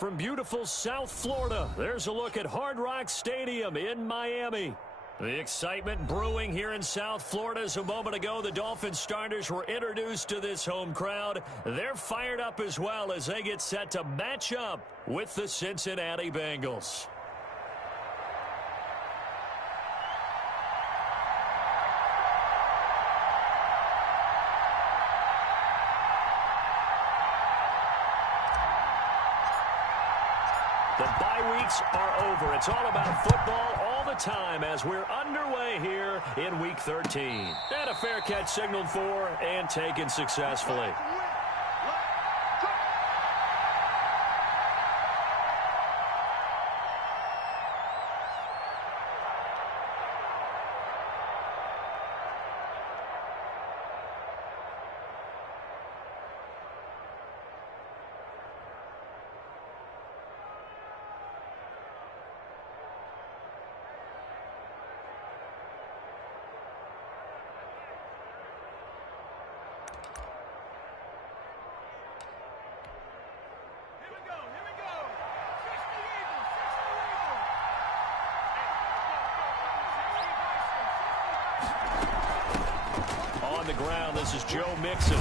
from beautiful South Florida. There's a look at Hard Rock Stadium in Miami. The excitement brewing here in South Florida as a moment ago the Dolphins starters were introduced to this home crowd. They're fired up as well as they get set to match up with the Cincinnati Bengals. The bye weeks are over. It's all about football all the time as we're underway here in Week 13. And a fair catch signaled for and taken successfully. On the ground, this is Joe Mixon.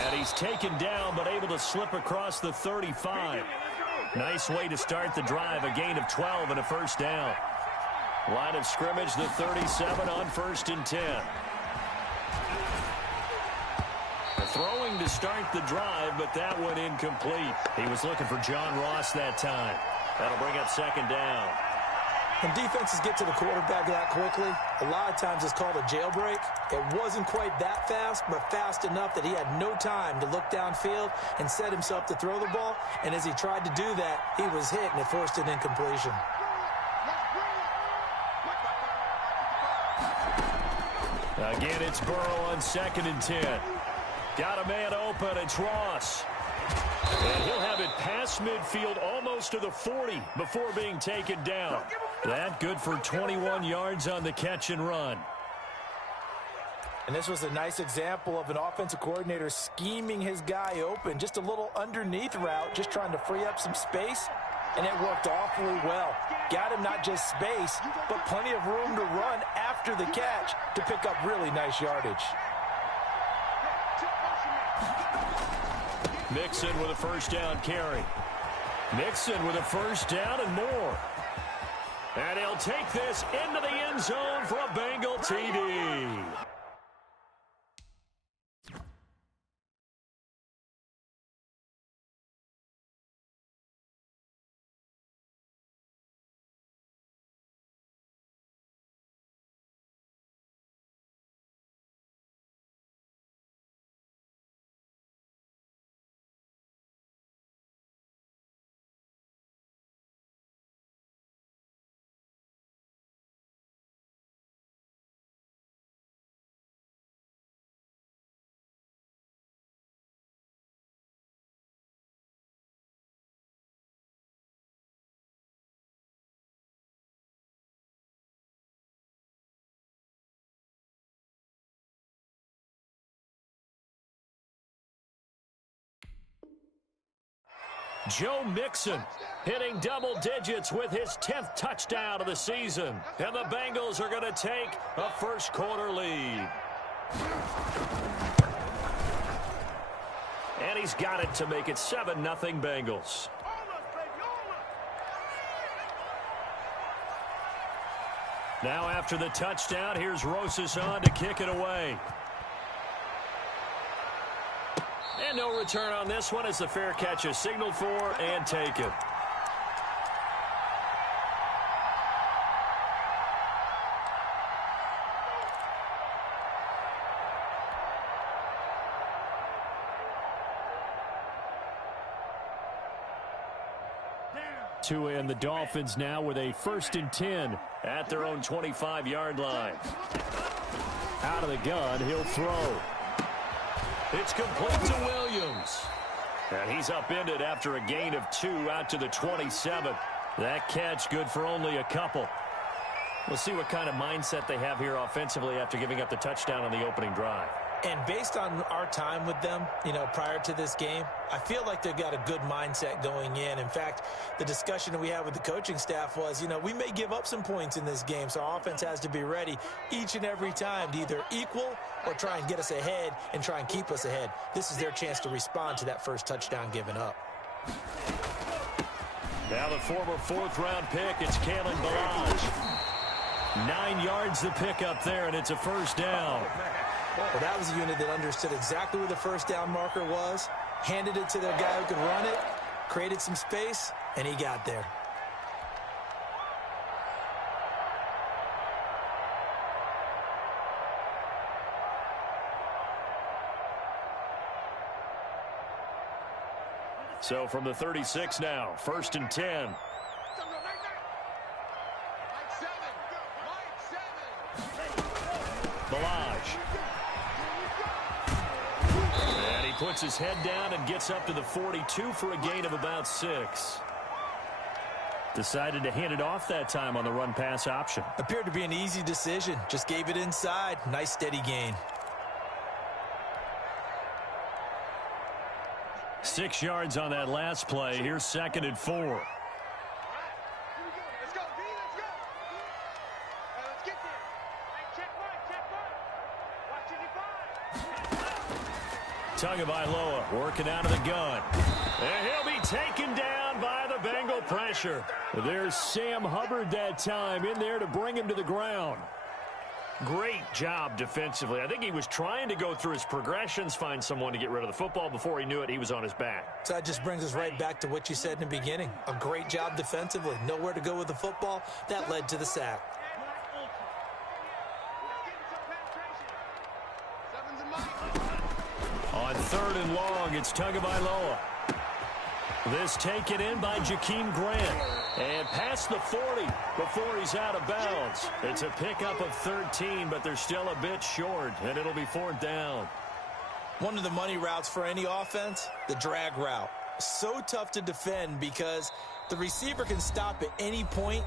And he's taken down, but able to slip across the 35. Nice way to start the drive, a gain of 12 and a first down. Line of scrimmage, the 37 on 1st and 10. Throwing to start the drive, but that one incomplete. He was looking for John Ross that time. That'll bring up 2nd down. When defenses get to the quarterback that quickly, a lot of times it's called a jailbreak. It wasn't quite that fast, but fast enough that he had no time to look downfield and set himself to throw the ball. And as he tried to do that, he was hit and it forced an incompletion. Again, it's Burrow on 2nd and 10. Got a man open. It's Ross. And he'll have it past midfield almost to the 40 before being taken down. That good for 21 yards on the catch and run. And this was a nice example of an offensive coordinator scheming his guy open. Just a little underneath route, just trying to free up some space. And it worked awfully well. Got him not just space, but plenty of room to run after the catch to pick up really nice yardage. Mixon with a first down carry. Mixon with a first down and more. And he'll take this into the end zone for a Bengal TD. Joe Mixon hitting double digits with his 10th touchdown of the season. And the Bengals are going to take a first quarter lead. And he's got it to make it 7-0 Bengals. Now after the touchdown, here's Rosas on to kick it away. And no return on this one as the fair catch is signaled for and taken. And the Dolphins now with a 1st and 10 at their own 25-yard line. Out of the gun, he'll throw. It's complete to Williams. And he's upended after a gain of 2 out to the 27. That catch good for only a couple. We'll see what kind of mindset they have here offensively after giving up the touchdown on the opening drive. And based on our time with them, prior to this game, I feel like they've got a good mindset going in. In fact, the discussion that we had with the coaching staff was, we may give up some points in this game, so our offense has to be ready each and every time to either equal or try and get us ahead and try and keep us ahead. This is their chance to respond to that first touchdown given up. Now the former fourth-round pick, it's Kalen Ballage. 9 yards to pick up there, and it's a first down. Well, that was a unit that understood exactly where the first down marker was, handed it to their guy who could run it, created some space, and he got there. So from the 36 now, 1st and 10. Ballage. And he puts his head down and gets up to the 42 for a gain of about 6. Decided to hand it off that time on the run-pass option. Appeared to be an easy decision. Just gave it inside. Nice steady gain. 6 yards on that last play. Here's 2nd and 4. Tagovailoa working out of the gun. And he'll be taken down by the Bengal pressure. There's Sam Hubbard that time in there to bring him to the ground. Great job defensively. I think he was trying to go through his progressions, find someone to get rid of the football. Before he knew it, he was on his back. So that just brings us right back to what you said in the beginning. A great job defensively. Nowhere to go with the football. That led to the sack. On 3rd and long, it's Tagovailoa. This taken in by Jakeem Grant. And past the 40 before he's out of bounds. It's a pickup of 13, but they're still a bit short, and it'll be 4th down. One of the money routes for any offense, the drag route. So tough to defend because the receiver can stop at any point.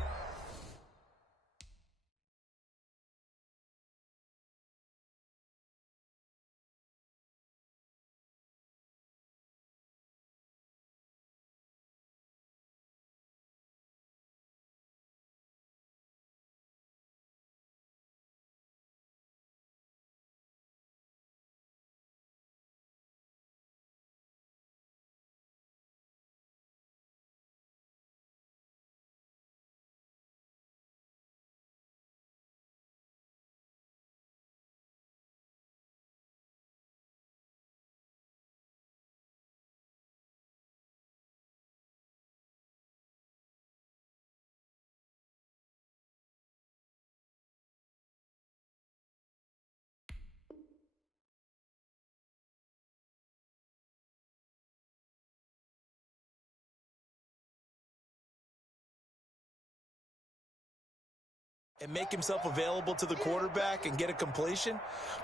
And make himself available to the quarterback and get a completion.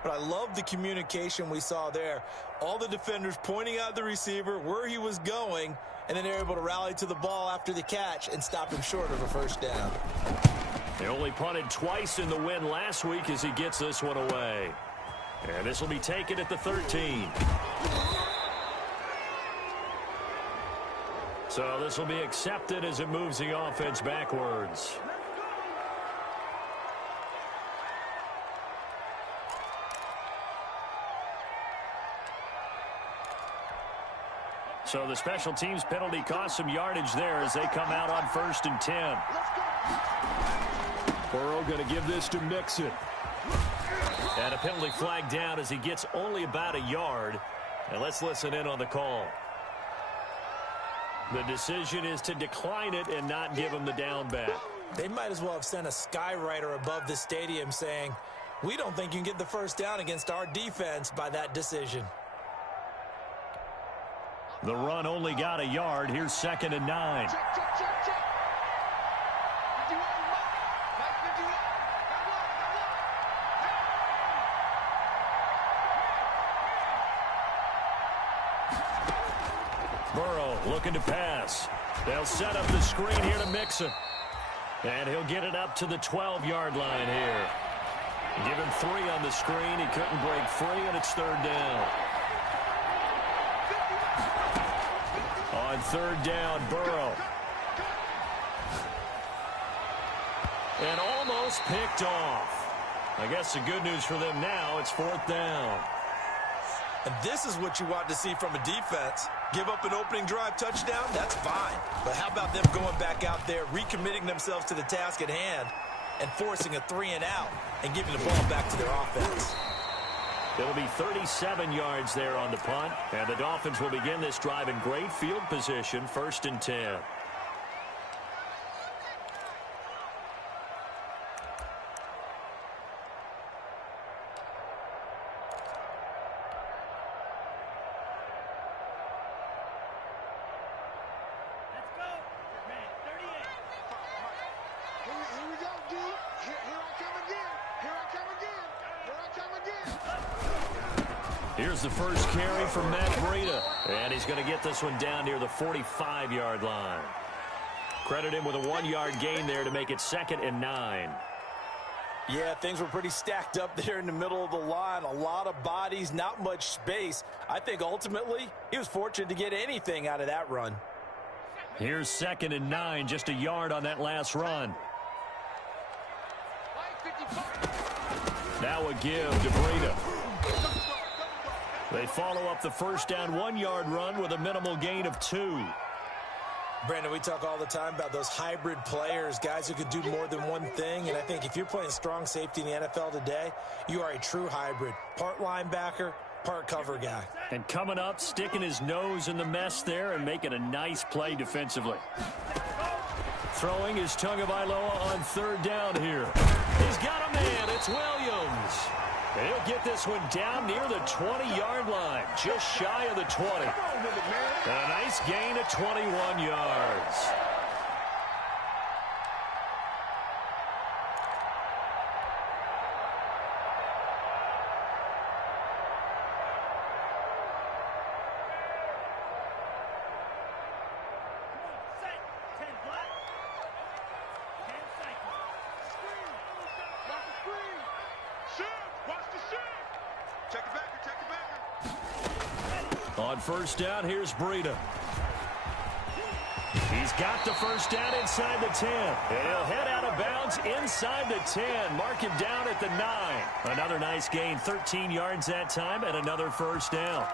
But I love the communication we saw there. All the defenders pointing out the receiver, where he was going, and then they're able to rally to the ball after the catch and stop him short of a first down. They only punted twice in the win last week as he gets this one away. And this will be taken at the 13. So this will be accepted as it moves the offense backwards. So the special teams penalty cost some yardage there as they come out on 1st and 10. Burrow going to give this to Mixon. And a penalty flag down as he gets only about a yard. And let's listen in on the call. The decision is to decline it and not give him the down bat. They might as well have sent a skywriter above the stadium saying, we don't think you can get the first down against our defense by that decision. The run only got a yard. Here's 2nd and 9. Burrow looking to pass. They'll set up the screen here to Mixon. And he'll get it up to the 12-yard line here. Give him 3 on the screen. He couldn't break free, and it's third down. On third down, Burrow. And almost picked off. I guess the good news for them now, it's fourth down. And this is what you want to see from a defense. Give up an opening drive touchdown, that's fine. But how about them going back out there, recommitting themselves to the task at hand, and forcing a 3-and-out and giving the ball back to their offense. It'll be 37 yards there on the punt, and the Dolphins will begin this drive in great field position, 1st and 10. Here's the first carry from Matt Breida. And he's going to get this one down near the 45-yard line. Credit him with a 1-yard gain there to make it 2nd and 9. Yeah, things were pretty stacked up there in the middle of the line. A lot of bodies, not much space. I think ultimately he was fortunate to get anything out of that run. Here's 2nd and 9, just a yard on that last run. Now a give to Breida. They follow up the first down 1-yard run with a minimal gain of 2. Brandon, we talk all the time about those hybrid players, guys who can do more than one thing. And I think if you're playing strong safety in the NFL today, you are a true hybrid. Part linebacker, part cover guy. And coming up, sticking his nose in the mess there and making a nice play defensively. Throwing is Tagovailoa on third down here. He's got a man. It's Williams. And he'll get this one down near the 20-yard line, just shy of the 20. And a nice gain of 21 yards. On first down, here's Breida. He's got the first down inside the 10. And he'll head out of bounds inside the 10. Mark him down at the 9. Another nice gain, 13 yards that time, and another first down.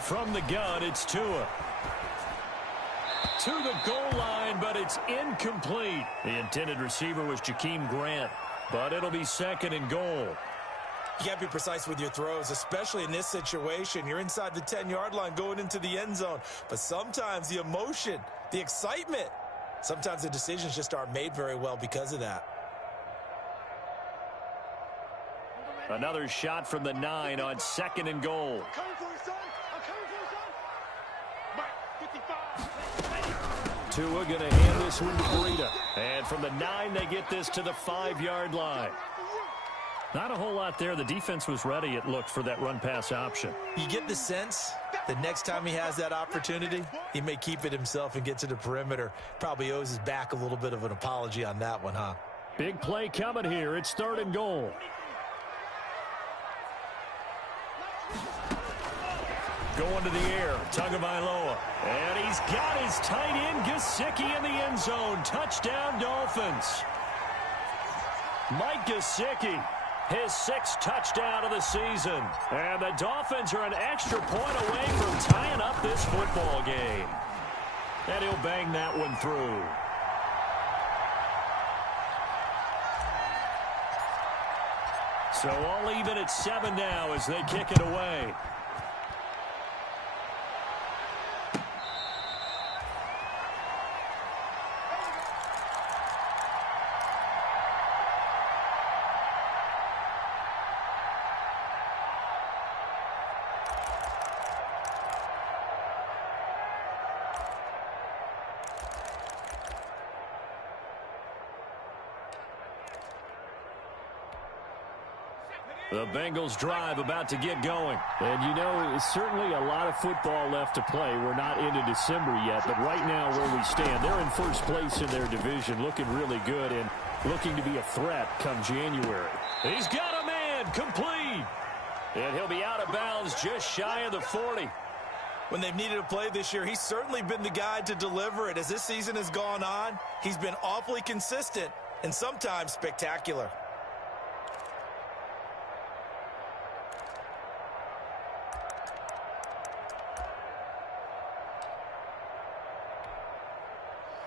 From the gun, it's Tua. To the goal line, but it's incomplete. The intended receiver was Jakeem Grant, but it'll be 2nd and goal. You got to be precise with your throws, especially in this situation. You're inside the 10-yard line going into the end zone. But sometimes the emotion, the excitement, sometimes the decisions just aren't made very well because of that. Another shot from the 9 on 2nd and goal. Tua going to hand this one to Breida. And from the 9, they get this to the 5-yard line. Not a whole lot there. The defense was ready, it looked, for that run-pass option. You get the sense that next time he has that opportunity, he may keep it himself and get to the perimeter. Probably owes his back a little bit of an apology on that one, huh? Big play coming here. It's 3rd and goal. Going to the air, Tagovailoa. And he's got his tight end, Gesicki, in the end zone. Touchdown, Dolphins. Mike Gesicki, his 6th touchdown of the season. And the Dolphins are an extra point away from tying up this football game. And he'll bang that one through. So all even at 7 now as they kick it away. The Bengals drive about to get going. And, you know, certainly a lot of football left to play. We're not into December yet, but right now where we stand, they're in first place in their division, looking really good and looking to be a threat come January. He's got a man complete. And he'll be out of bounds just shy of the 40. When they've needed a play this year, he's certainly been the guy to deliver it. As this season has gone on, he's been awfully consistent and sometimes spectacular.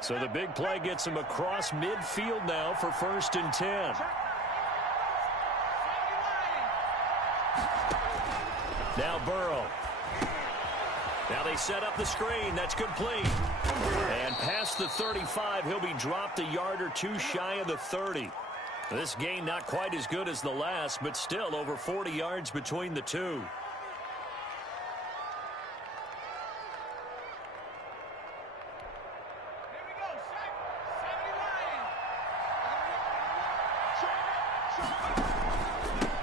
So the big play gets him across midfield now for 1st and 10. Now Burrow. Now they set up the screen. That's complete. And past the 35, he'll be dropped a yard or two shy of the 30. This gain not quite as good as the last, but still over 40 yards between the two.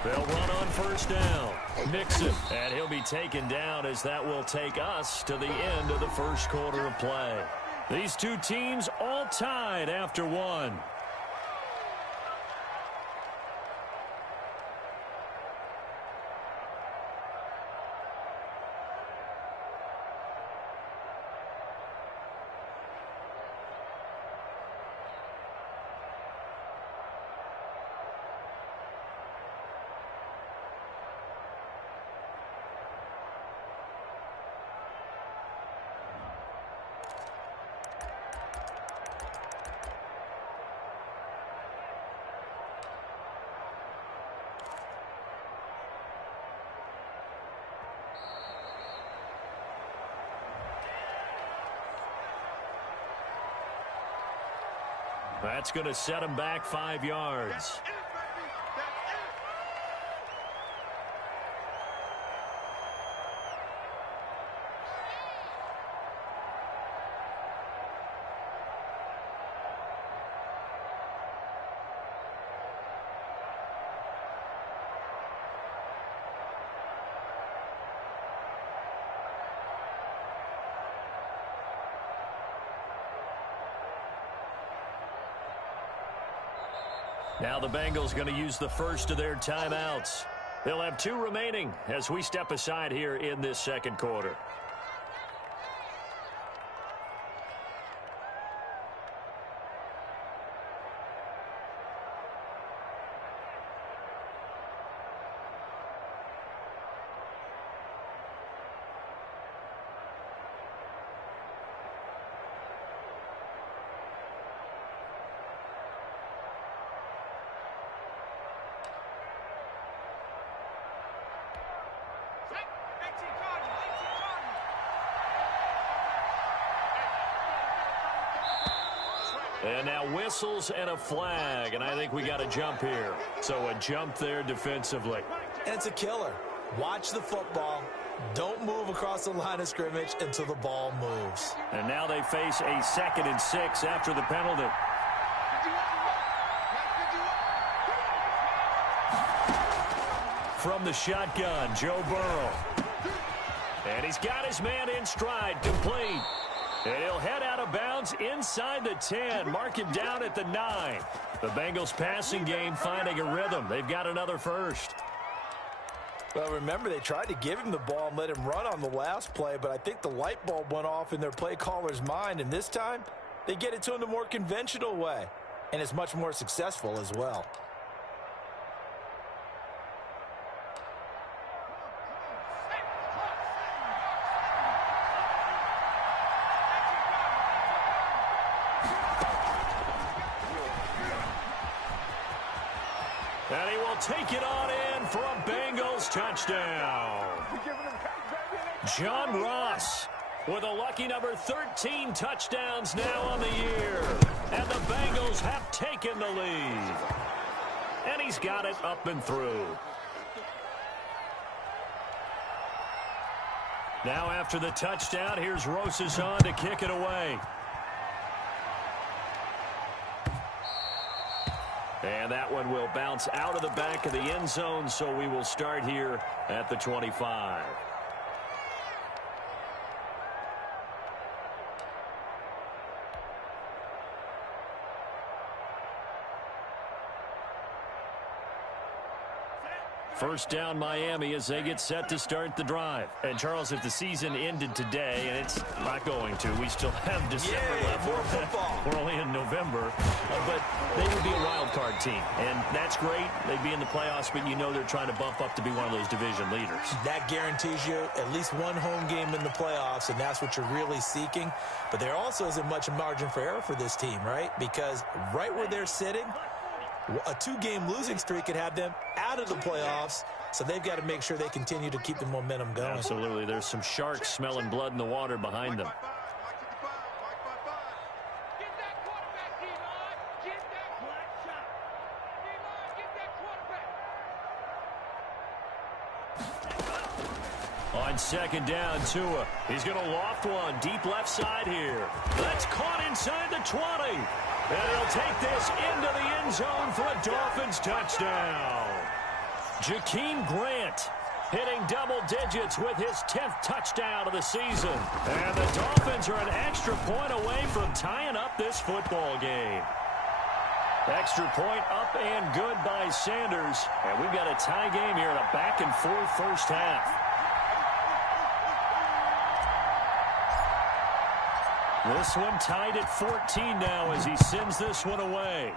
They'll run on 1st down. Mixon, and he'll be taken down as that will take us to the end of the 1st quarter of play. These two teams all tied after one. That's going to set him back 5 yards. Now the Bengals going to use the first of their timeouts. They'll have 2 remaining as we step aside here in this 2nd quarter. And now whistles and a flag, and I think we got a jump here. So a jump there defensively. And it's a killer. Watch the football. Don't move across the line of scrimmage until the ball moves. And now they face a 2nd and 6 after the penalty. From the shotgun, Joe Burrow. And he's got his man in stride, complete. And he'll head out of bounds inside the 10, mark him down at the 9. The Bengals passing game finding a rhythm. They've got another first. Well, remember, they tried to give him the ball and let him run on the last play, but I think the light bulb went off in their play caller's mind, and this time they get it to him the more conventional way, and it's much more successful as well. And he will take it on in for a Bengals touchdown. John Ross with a lucky number 13 touchdowns now on the year. And the Bengals have taken the lead. And he's got it up and through. Now after the touchdown, here's Rosas on to kick it away. And that one will bounce out of the back of the end zone, so we will start here at the 25. First down, Miami, as they get set to start the drive. And, Charles, if the season ended today, and it's not going to, we still have December left. More football. We're only in November. But they would be a wild card team. And that's great. They'd be in the playoffs, but you know they're trying to bump up to be one of those division leaders. That guarantees you at least one home game in the playoffs, and that's what you're really seeking. But there also isn't much margin for error for this team, right? Because right where they're sitting, a two-game losing streak could have them out of the playoffs, so they've got to make sure they continue to keep the momentum going. Absolutely. There's some sharks smelling blood in the water behind them. On second down, Tua. He's going to loft one deep left side here. That's caught inside the 20. And he'll take this into the end zone for a Dolphins touchdown. Jakeem Grant hitting double digits with his 10th touchdown of the season. And the Dolphins are an extra point away from tying up this football game. Extra point up and good by Sanders. And we've got a tie game here in a back-and-forth first half. This one tied at 14 now as he sends this one away.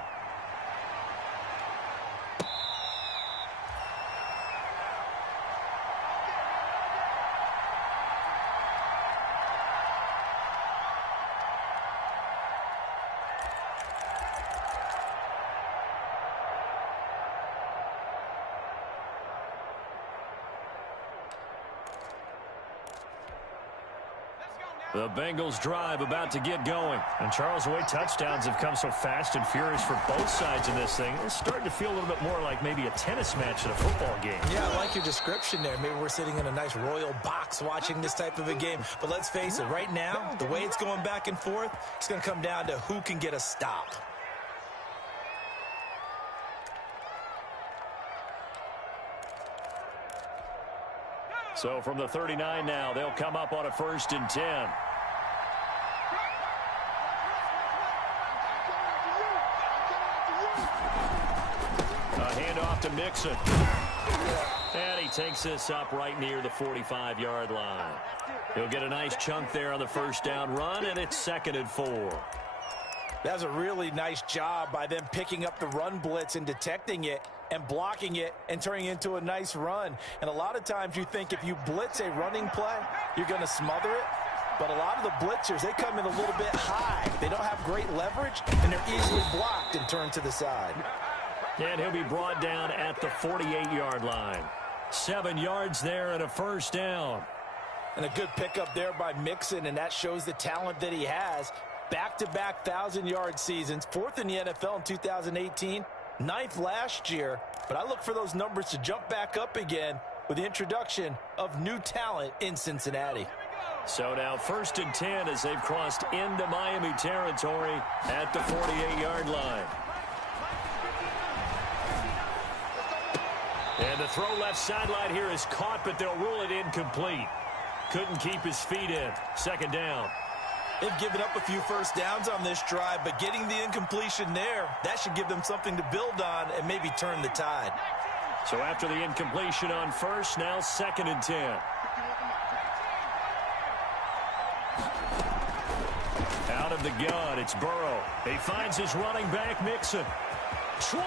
The Bengals drive about to get going. And, Charles, the way touchdowns have come so fast and furious for both sides in this thing, it's starting to feel a little bit more like maybe a tennis match in a football game. Yeah, I like your description there. Maybe we're sitting in a nice royal box watching this type of a game. But let's face it, right now, the way it's going back and forth, it's going to come down to who can get a stop. So from the 39 now, they'll come up on a 1st and 10. A handoff to Mixon. And he takes this up right near the 45-yard line. He'll get a nice chunk there on the first down run, and it's 2nd and 4. That was a really nice job by them picking up the run blitz and detecting it and blocking it and turning it into a nice run. And a lot of times you think if you blitz a running play, you're going to smother it. But a lot of the blitzers, they come in a little bit high. They don't have great leverage, and they're easily blocked and turned to the side. And he'll be brought down at the 48-yard line. 7 yards there and a first down. And a good pickup there by Mixon, and that shows the talent that he has. Back-to-back 1,000-yard seasons, 4th in the NFL in 2018, 9th last year. But I look for those numbers to jump back up again with the introduction of new talent in Cincinnati. So now 1st and 10 as they've crossed into Miami territory at the 48-yard line. And the throw left sideline here is caught, but they'll rule it incomplete. Couldn't keep his feet in. 2nd down. They've given up a few first downs on this drive, but getting the incompletion there, that should give them something to build on and maybe turn the tide. So after the incompletion on first, now 2nd and 10. Out of the gun, it's Burrow. He finds his running back, Mixon. 20.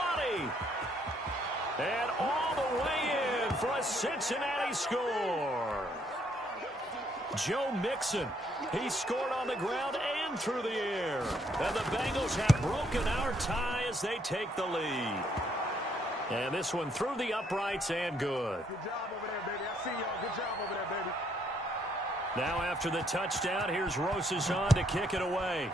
And all the way in for a Cincinnati score. Joe Mixon. He scored on the ground and through the air. And the Bengals have broken our tie as they take the lead. And this one through the uprights and good. Good job over there, baby. I see y'all. Good job over there, baby. Now after the touchdown, here's Rosazon to kick it away.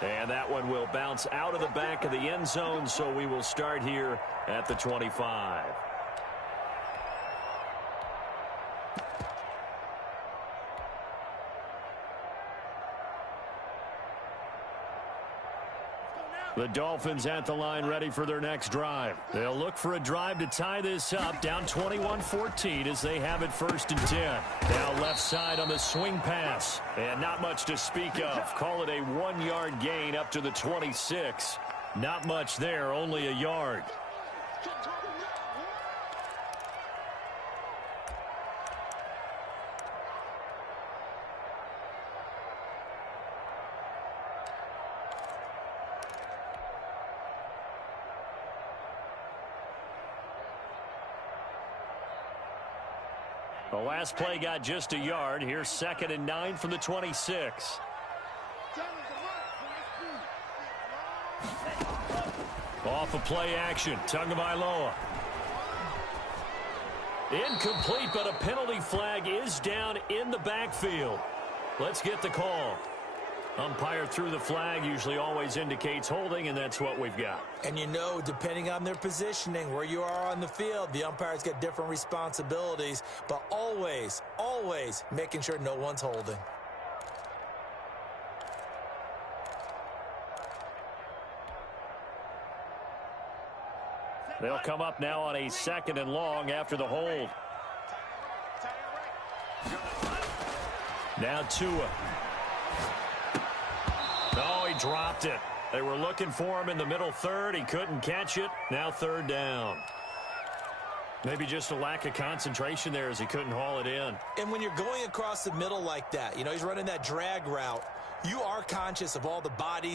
And that one will bounce out of the back of the end zone, so we will start here at the 25. The Dolphins at the line ready for their next drive. They'll look for a drive to tie this up, down 21-14 as they have it 1st and 10. Now left side on the swing pass. And not much to speak of. Call it a 1-yard gain up to the 26. Not much there, only a yard. The last play got just a yard. Here's 2nd and 9 from the 26. Off of play action. Tagovailoa. Incomplete, but a penalty flag is down in the backfield. Let's get the call. Umpire threw the flag, usually always indicates holding, and that's what we've got. And you know, depending on their positioning, where you are on the field, the umpires get different responsibilities, but always, always making sure no one's holding. They'll come up now on a 2nd and long after the hold. Now Tua. Oh, he dropped it. They were looking for him in the middle third. He couldn't catch it. Now 3rd down. Maybe just a lack of concentration there as he couldn't haul it in. And when you're going across the middle like that, you know, he's running that drag route, you are conscious of all the bodies